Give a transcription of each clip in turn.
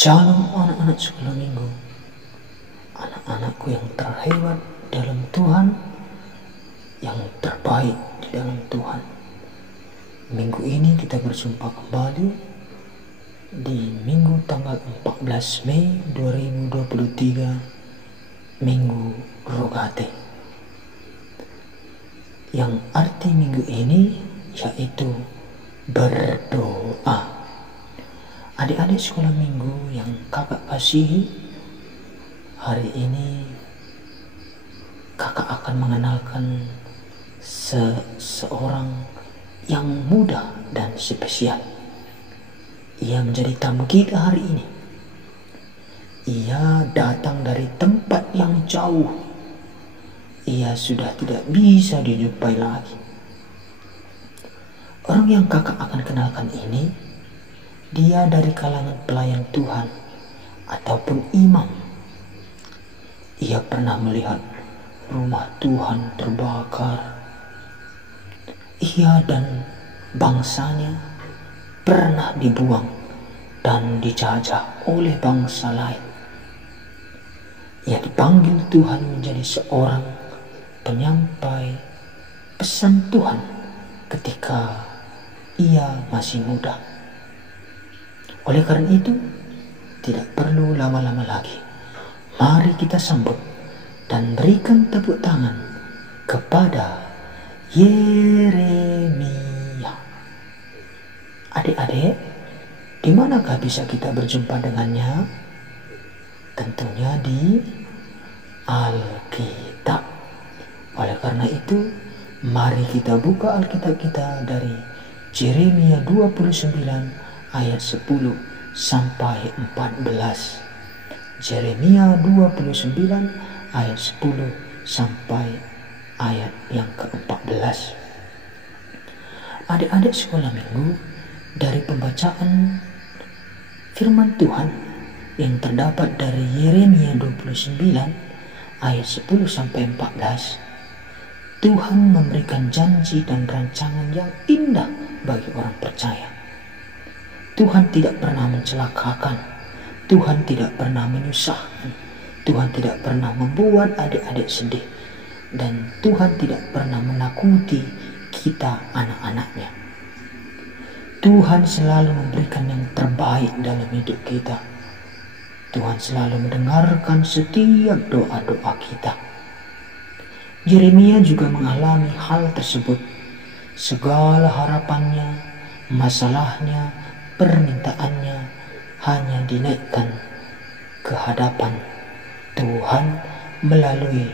Shalom anak-anak sekolah minggu, anak-anakku yang terhebat dalam Tuhan, yang terbaik di dalam Tuhan. Minggu ini kita berjumpa kembali di minggu tanggal 14 Mei 2023, Minggu Rogate. Yang arti minggu ini yaitu berdoa. Adik-adik sekolah minggu yang kakak kasihi, hari ini kakak akan mengenalkan seseorang yang muda dan spesial. Ia menjadi tamu kita hari ini. Ia datang dari tempat yang jauh. Ia sudah tidak bisa dijumpai lagi. Orang yang kakak akan kenalkan ini, dia dari kalangan pelayan Tuhan ataupun imam. Ia pernah melihat rumah Tuhan terbakar. Ia dan bangsanya pernah dibuang dan dijajah oleh bangsa lain. Ia dipanggil Tuhan menjadi seorang penyampai pesan Tuhan ketika ia masih muda. Oleh karena itu, tidak perlu lama-lama lagi. Mari kita sambut dan berikan tepuk tangan kepada Yeremia. Adik-adik, di manakah bisa kita berjumpa dengannya? Tentunya di Alkitab. Oleh karena itu, mari kita buka Alkitab kita dari Yeremia 29 ayat 10 sampai 14. Yeremia 29 ayat 10 sampai ayat yang ke-14. Adik-adik sekolah minggu, dari pembacaan firman Tuhan yang terdapat dari Yeremia 29 ayat 10 sampai 14, Tuhan memberikan janji dan rancangan yang indah bagi orang percaya. Tuhan tidak pernah mencelakakan, Tuhan tidak pernah menyusahkan, Tuhan tidak pernah membuat adik-adik sedih, dan Tuhan tidak pernah menakuti kita anak-anaknya. Tuhan selalu memberikan yang terbaik dalam hidup kita. Tuhan selalu mendengarkan setiap doa-doa kita. Yeremia juga mengalami hal tersebut. Segala harapannya, masalahnya, permintaannya hanya dinaikkan ke hadapan Tuhan melalui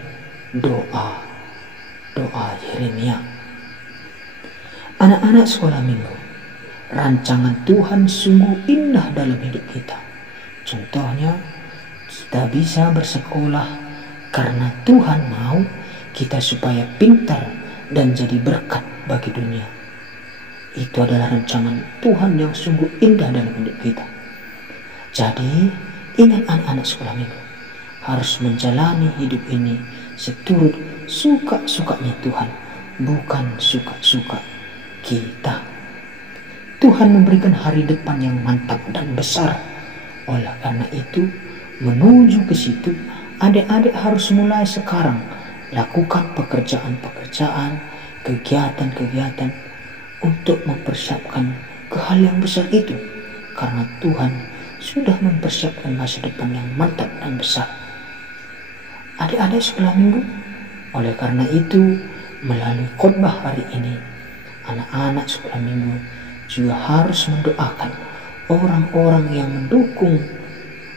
doa Yeremia. Anak-anak sekolah minggu, rancangan Tuhan sungguh indah dalam hidup kita. Contohnya, kita bisa bersekolah karena Tuhan mau kita supaya pintar dan jadi berkat bagi dunia. Itu adalah rancangan Tuhan yang sungguh indah dalam hidup kita. Jadi, ingat anak-anak sekolah minggu, harus menjalani hidup ini seturut suka-sukanya Tuhan, bukan suka-suka kita. Tuhan memberikan hari depan yang mantap dan besar. Oleh karena itu, menuju ke situ, adik-adik harus mulai sekarang lakukan pekerjaan-pekerjaan, kegiatan-kegiatan untuk mempersiapkan ke hal yang besar itu, karena Tuhan sudah mempersiapkan masa depan yang mantap dan besar. Adik-adik sekolah minggu, oleh karena itu, melalui khotbah hari ini, anak-anak sekolah minggu juga harus mendoakan orang-orang yang mendukung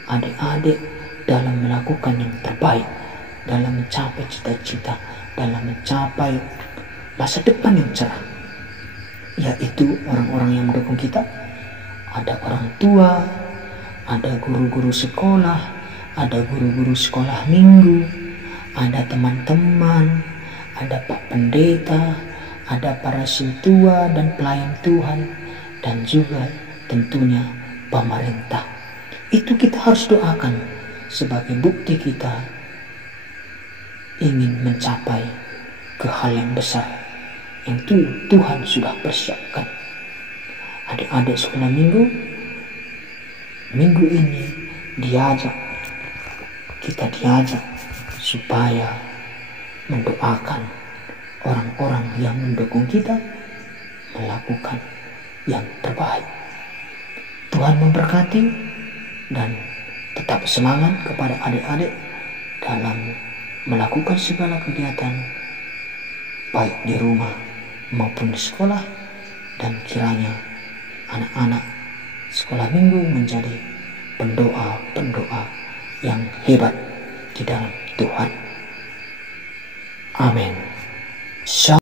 adik-adik dalam melakukan yang terbaik, dalam mencapai cita-cita, dalam mencapai masa depan yang cerah, yaitu orang-orang yang mendukung kita. Ada orang tua, ada guru-guru sekolah, ada guru-guru sekolah minggu, ada teman-teman, ada Pak Pendeta, ada para sintua dan pelayan Tuhan, dan juga tentunya pemerintah. Itu kita harus doakan sebagai bukti kita ingin mencapai ke hal yang besar yang Tuhan sudah persiapkan. Adik-adik sekolah minggu ini kita diajak supaya mendoakan orang-orang yang mendukung kita melakukan yang terbaik. Tuhan memberkati dan tetap semangat kepada adik-adik dalam melakukan segala kegiatan baik di rumah maupun di sekolah, dan kiranya anak-anak sekolah minggu menjadi pendoa-pendoa yang hebat di dalam Tuhan. Amin. Shalom.